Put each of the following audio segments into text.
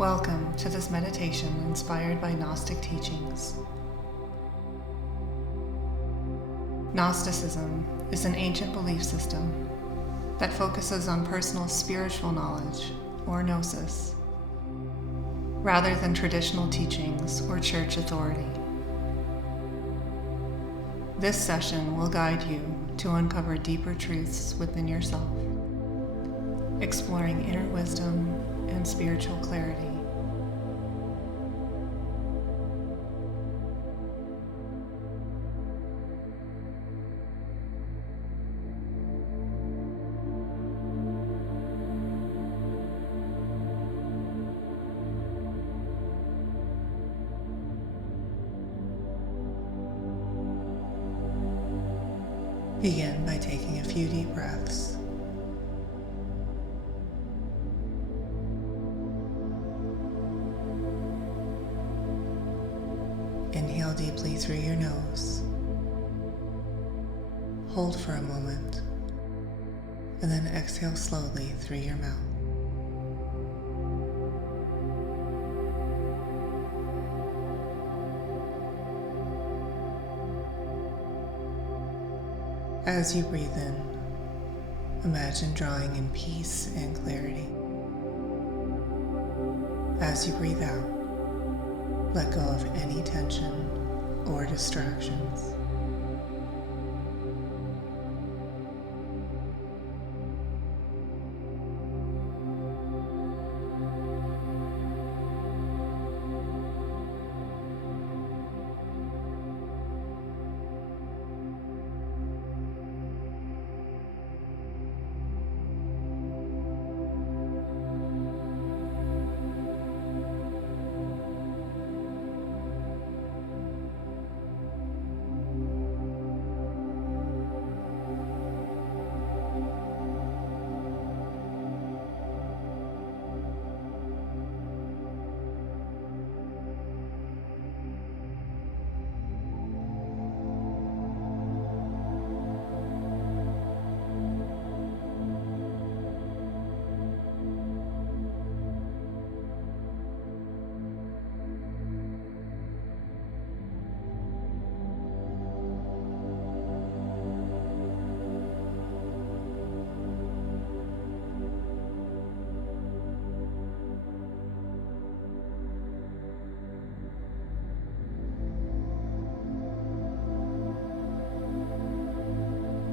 Welcome to this meditation inspired by Gnostic teachings. Gnosticism is an ancient belief system that focuses on personal spiritual knowledge, or gnosis, rather than traditional teachings or church authority. This session will guide you to uncover deeper truths within yourself, exploring inner wisdom and spiritual clarity. Begin by taking a few deep breaths. Inhale deeply through your nose. Hold for a moment, and then exhale slowly through your mouth. As you breathe in, imagine drawing in peace and clarity. As you breathe out, let go of any tension or distractions.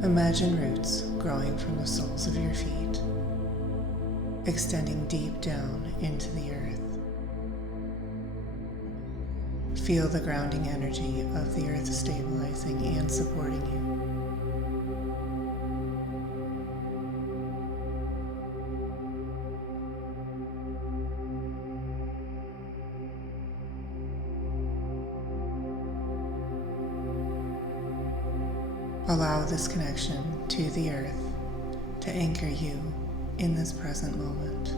Imagine roots growing from the soles of your feet, extending deep down into the earth. Feel the grounding energy of the earth stabilizing and supporting you. Allow this connection to the earth to anchor you in this present moment.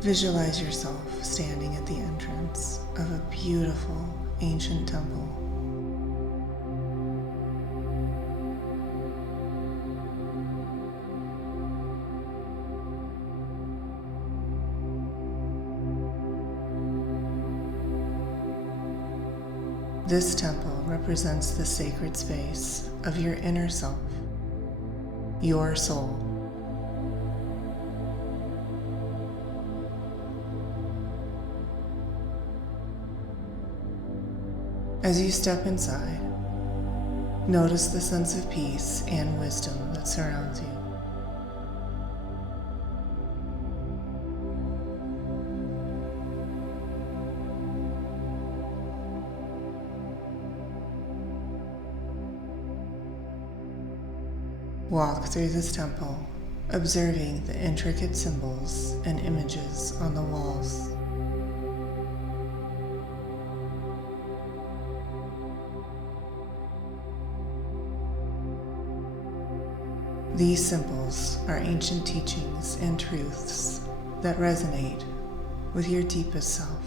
Visualize yourself standing at the entrance of a beautiful ancient temple. This temple represents the sacred space of your inner self, your soul. As you step inside, notice the sense of peace and wisdom that surrounds you. Walk through this temple, observing the intricate symbols and images on the walls. These symbols are ancient teachings and truths that resonate with your deepest self.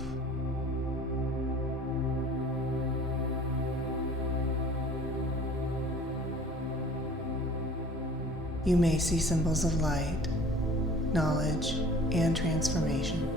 You may see symbols of light, knowledge, and transformation.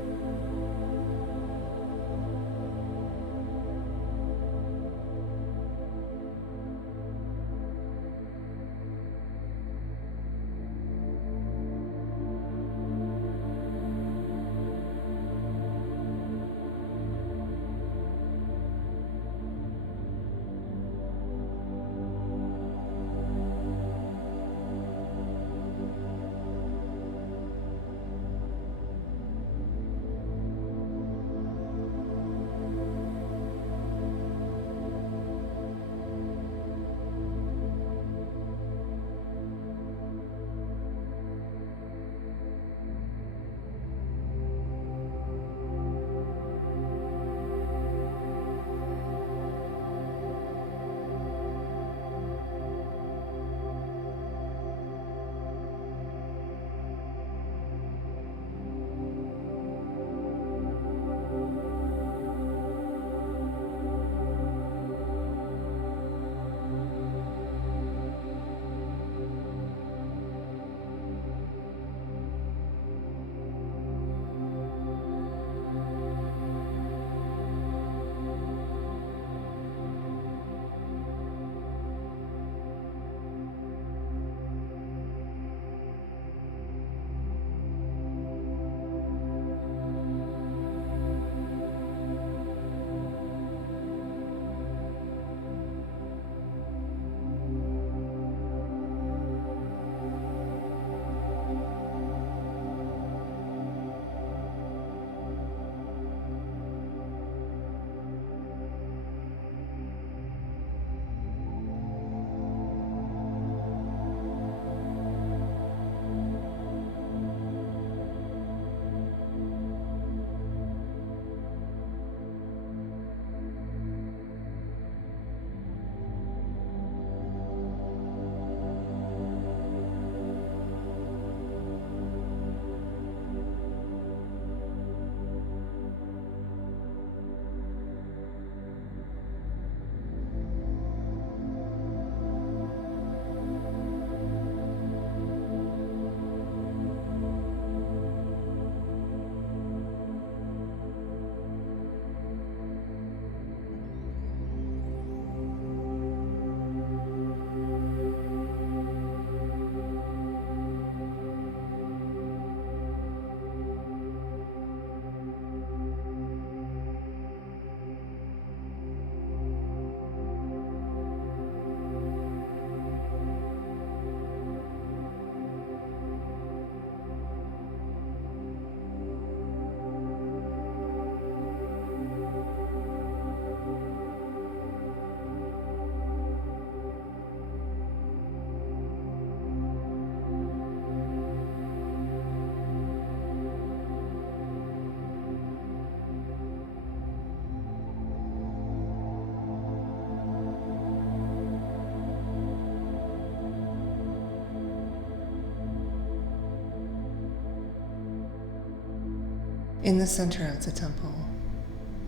In the center of the temple,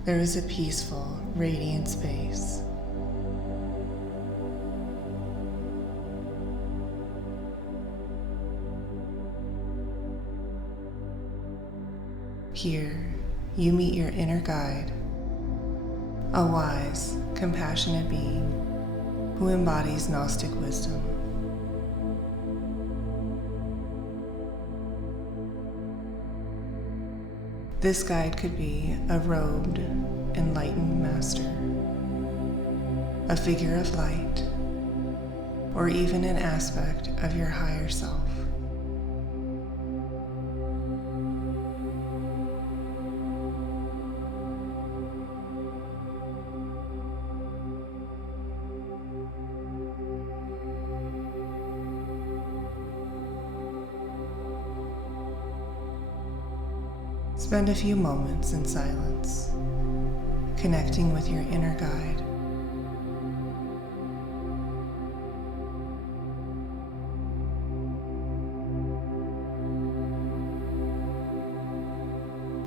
there is a peaceful, radiant space. Here, you meet your inner guide, a wise, compassionate being who embodies Gnostic wisdom. This guide could be a robed, enlightened master, a figure of light, or even an aspect of your higher self. Spend a few moments in silence, connecting with your inner guide.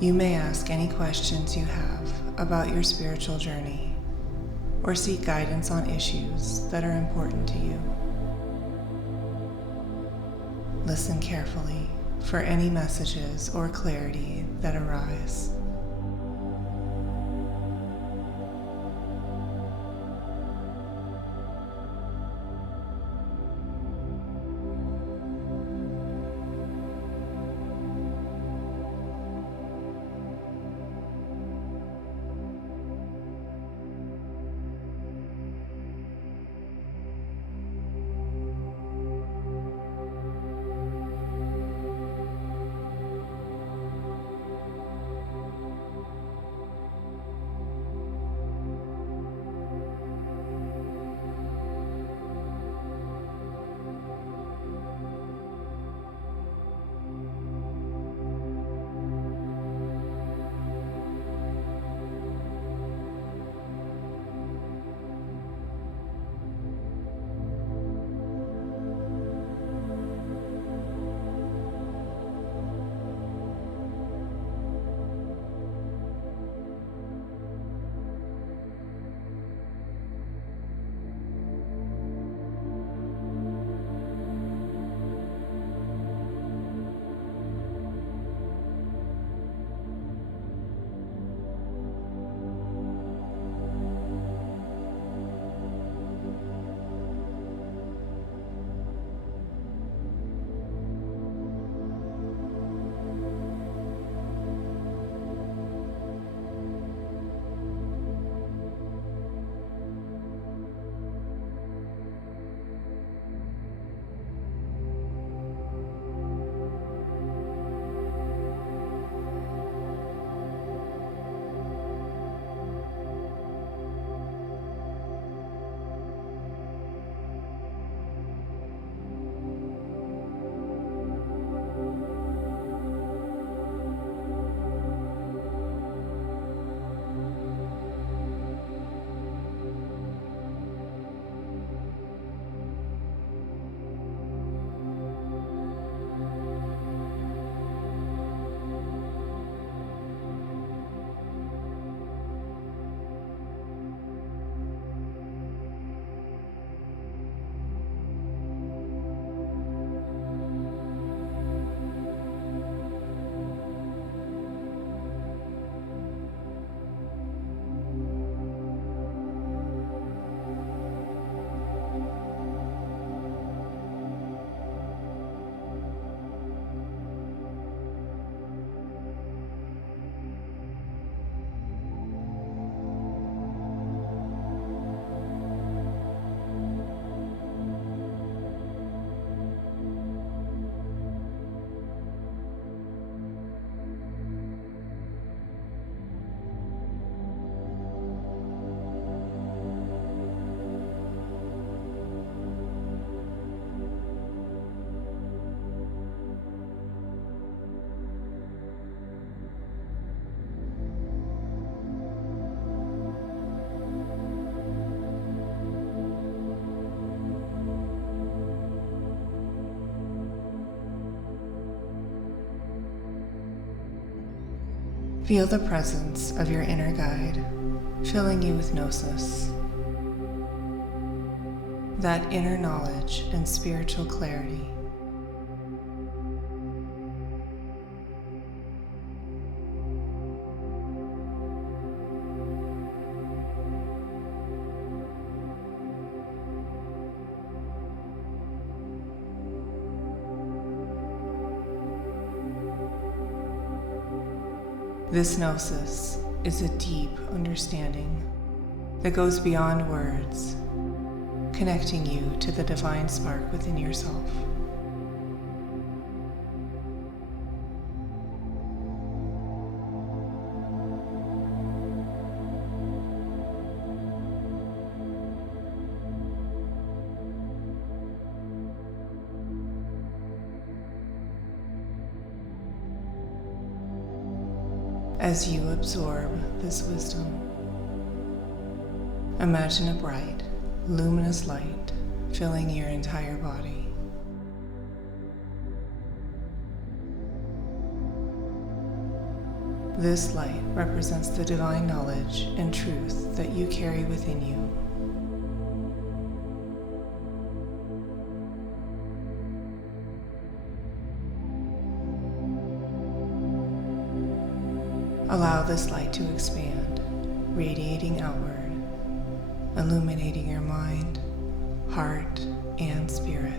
You may ask any questions you have about your spiritual journey, or seek guidance on issues that are important to you. Listen carefully for any messages or clarity that arise. Feel the presence of your inner guide filling you with gnosis, that inner knowledge and spiritual clarity. This gnosis is a deep understanding that goes beyond words, connecting you to the divine spark within yourself. As you absorb this wisdom, imagine a bright, luminous light filling your entire body. This light represents the divine knowledge and truth that you carry within you. Allow this light to expand, radiating outward, illuminating your mind, heart, and spirit.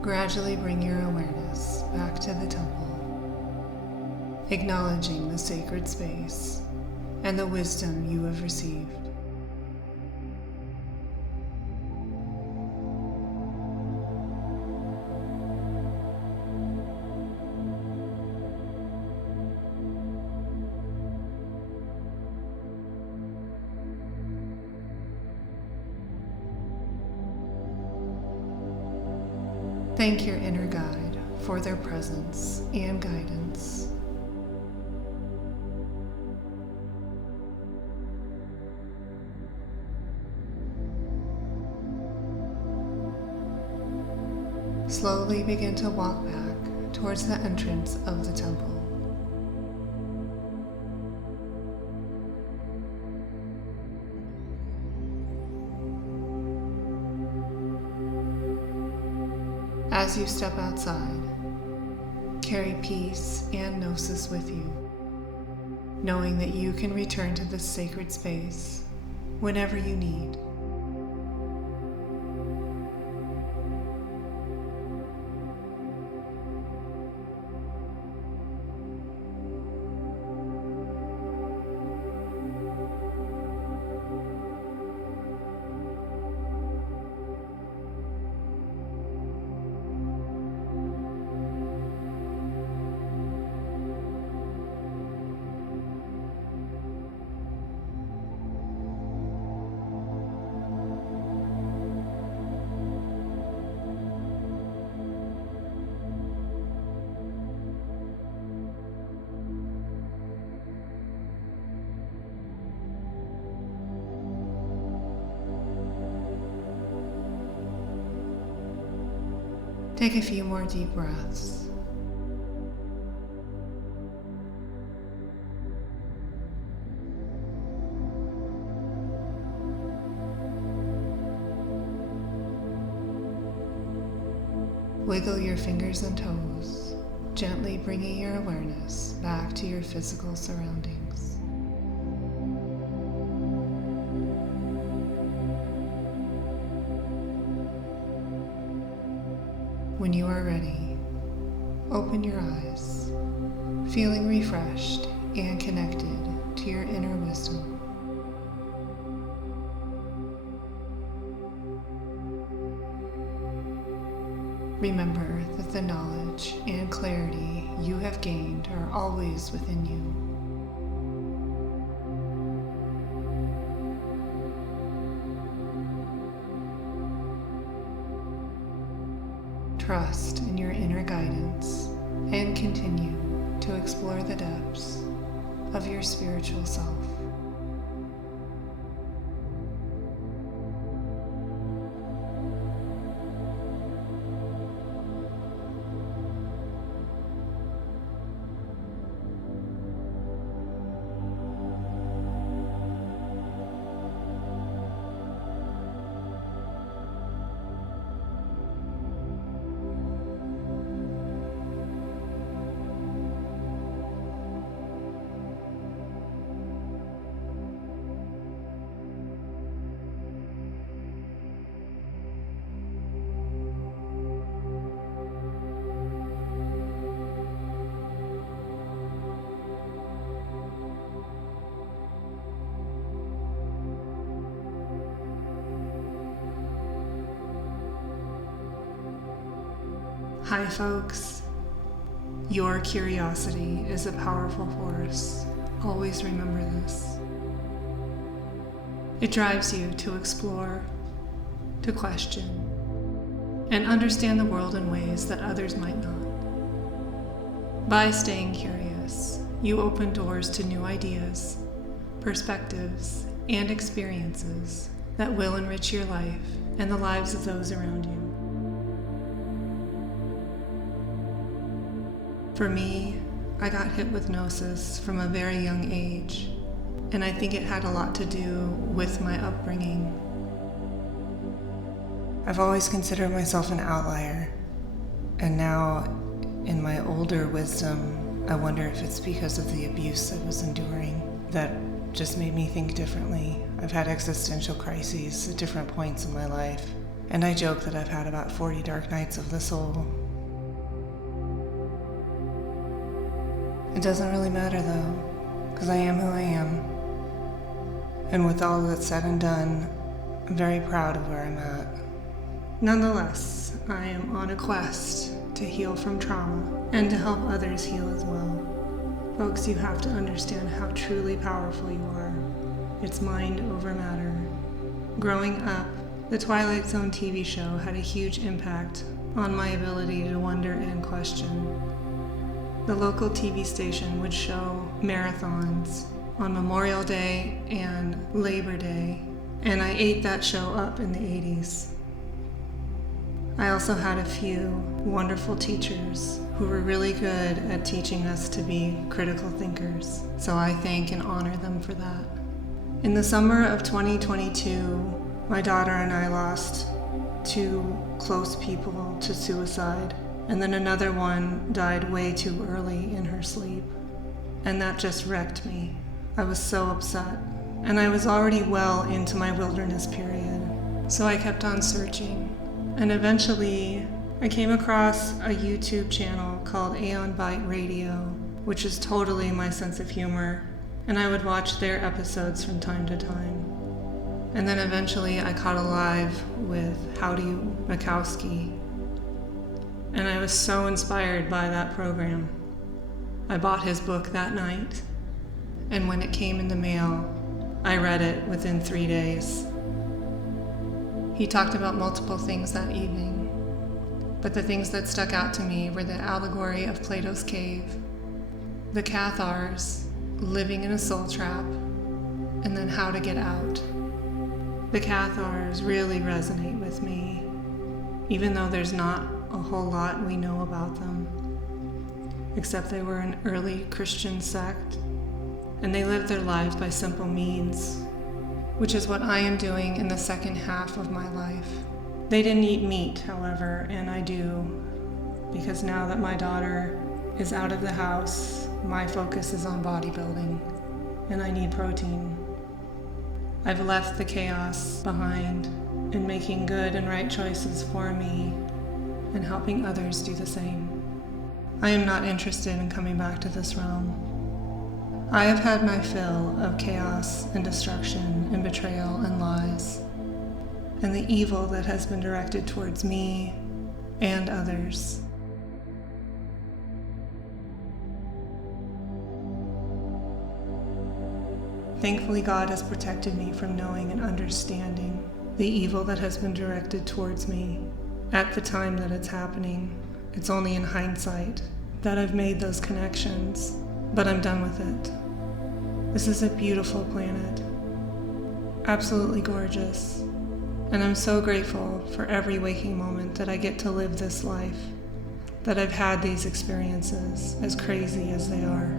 Gradually bring your awareness back to the temple, acknowledging the sacred space and the wisdom you have received. Thank your inner guide for their presence and guidance. Slowly begin to walk back towards the entrance of the temple. As you step outside, carry peace and gnosis with you, knowing that you can return to this sacred space whenever you need. Take a few more deep breaths. Wiggle your fingers and toes, gently bringing your awareness back to your physical surroundings. When you are ready, open your eyes, feeling refreshed and connected to your inner wisdom. Remember that the knowledge and clarity you have gained are always within you. Trust in your inner guidance and continue to explore the depths of your spiritual self. Hi folks, your curiosity is a powerful force. Always remember this. It drives you to explore, to question, and understand the world in ways that others might not. By staying curious, you open doors to new ideas, perspectives, and experiences that will enrich your life and the lives of those around you. For me, I got hit with gnosis from a very young age, and I think it had a lot to do with my upbringing. I've always considered myself an outlier, and now, in my older wisdom, I wonder if it's because of the abuse I was enduring that just made me think differently. I've had existential crises at different points in my life, and I joke that I've had about 40 dark nights of the soul. It doesn't really matter though, because I am who I am. And with all that's said and done, I'm very proud of where I'm at. Nonetheless, I am on a quest to heal from trauma and to help others heal as well. Folks, you have to understand how truly powerful you are. It's mind over matter. Growing up, The Twilight Zone TV show had a huge impact on my ability to wonder and question. The local TV station would show marathons on Memorial Day and Labor Day, and I ate that show up in the 80s. I also had a few wonderful teachers who were really good at teaching us to be critical thinkers, so I thank and honor them for that. In the summer of 2022, my daughter and I lost 2 close people to suicide, and then another one died way too early in her sleep, and that just wrecked me. I was so upset, and I was already well into my wilderness period, so I kept on searching. And eventually, I came across a YouTube channel called Aeon Byte Radio, which is totally my sense of humor, and I would watch their episodes from time to time. And then eventually I caught a live with Howdy Mikowski, and I was so inspired by that program. I bought his book that night, and when it came in the mail, I read it within 3 days. He talked about multiple things that evening, but the things that stuck out to me were the allegory of Plato's cave, the Cathars, living in a soul trap, and then how to get out. The Cathars really resonate with me, even though there's not a whole lot we know about them, except they were an early Christian sect, and they lived their lives by simple means, which is what I am doing in the second half of my life. They didn't eat meat, however, and I do, because now that my daughter is out of the house, my focus is on bodybuilding, and I need protein. I've left the chaos behind and making good and right choices for me and helping others do the same. I am not interested in coming back to this realm. I have had my fill of chaos and destruction and betrayal and lies, and the evil that has been directed towards me and others. Thankfully, God has protected me from knowing and understanding the evil that has been directed towards me at the time that it's happening. It's only in hindsight that I've made those connections, but I'm done with it. This is a beautiful planet, absolutely gorgeous, and I'm so grateful for every waking moment that I get to live this life, that I've had these experiences, as crazy as they are.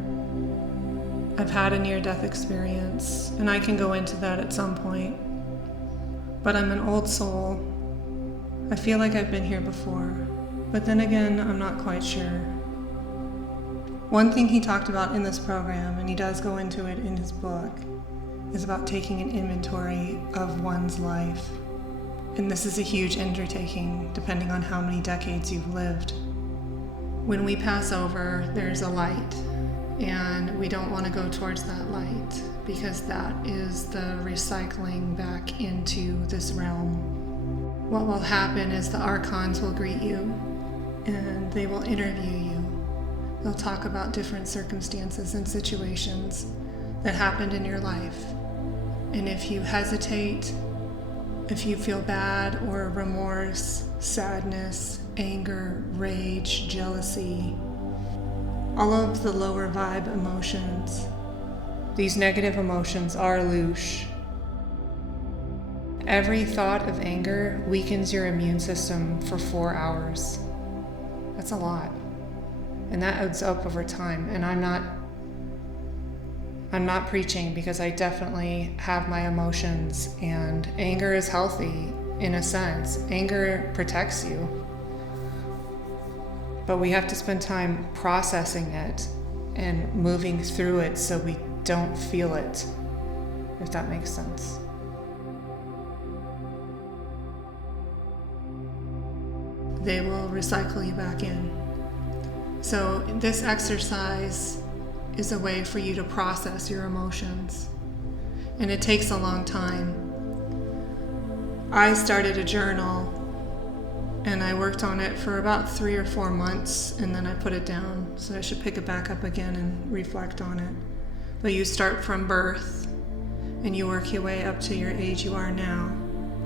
I've had a near-death experience, and I can go into that at some point, but I'm an old soul. I feel like I've been here before, but then again, I'm not quite sure. One thing he talked about in this program, and he does go into it in his book, is about taking an inventory of one's life. And this is a huge undertaking, depending on how many decades you've lived. When we pass over, there's a light, and we don't want to go towards that light, because that is the recycling back into this realm. What will happen is the archons will greet you, and they will interview you. They'll talk about different circumstances and situations that happened in your life. And if you hesitate, if you feel bad or remorse, sadness, anger, rage, jealousy, all of the lower vibe emotions, these negative emotions are louche. Every thought of anger weakens your immune system for 4 hours. That's a lot. And that adds up over time. And I'm not preaching, because I definitely have my emotions, and anger is healthy in a sense. Anger protects you. But we have to spend time processing it and moving through it so we don't feel it, if that makes sense. They will recycle you back in. So this exercise is a way for you to process your emotions, and it takes a long time. I started a journal, and I worked on it for about 3 or 4 months, and then I put it down, so I should pick it back up again and reflect on it. But you start from birth, and you work your way up to your age you are now.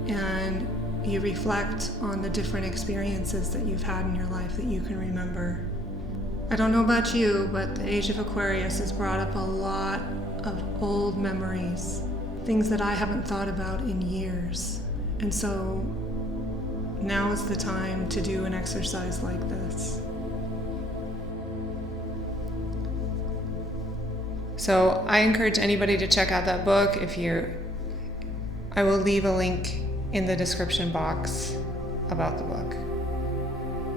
and you reflect on the different experiences that you've had in your life that you can remember. I don't know about you, but the age of Aquarius has brought up a lot of old memories, things that I haven't thought about in years. And so now is the time to do an exercise like this. So I encourage anybody to check out that book. I will leave a link in the description box about the book.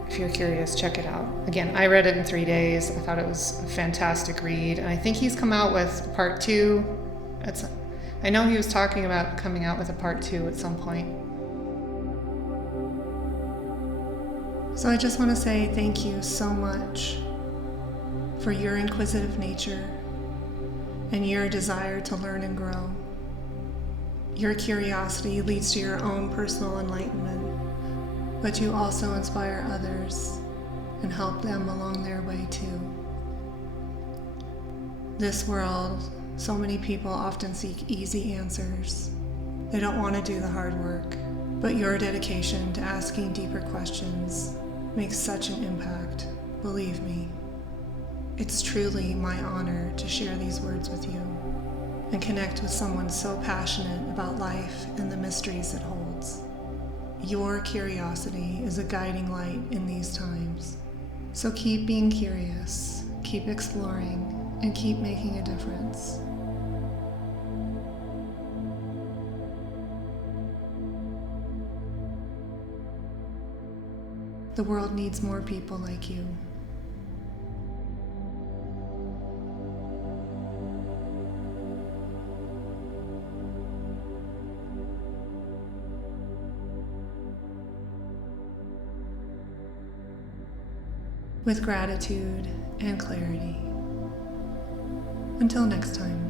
If you're curious, check it out. Again, I read it in 3 days. I thought it was a fantastic read. And I think he's come out with part 2. I know he was talking about coming out with a part 2 at some point. So I just want to say thank you so much for your inquisitive nature and your desire to learn and grow. Your curiosity leads to your own personal enlightenment, but you also inspire others and help them along their way too. This world, so many people often seek easy answers. They don't want to do the hard work, but your dedication to asking deeper questions makes such an impact, believe me. It's truly my honor to share these words with you and connect with someone so passionate about life and the mysteries it holds. Your curiosity is a guiding light in these times. So keep being curious, keep exploring, and keep making a difference. The world needs more people like you. With gratitude and clarity. Until next time.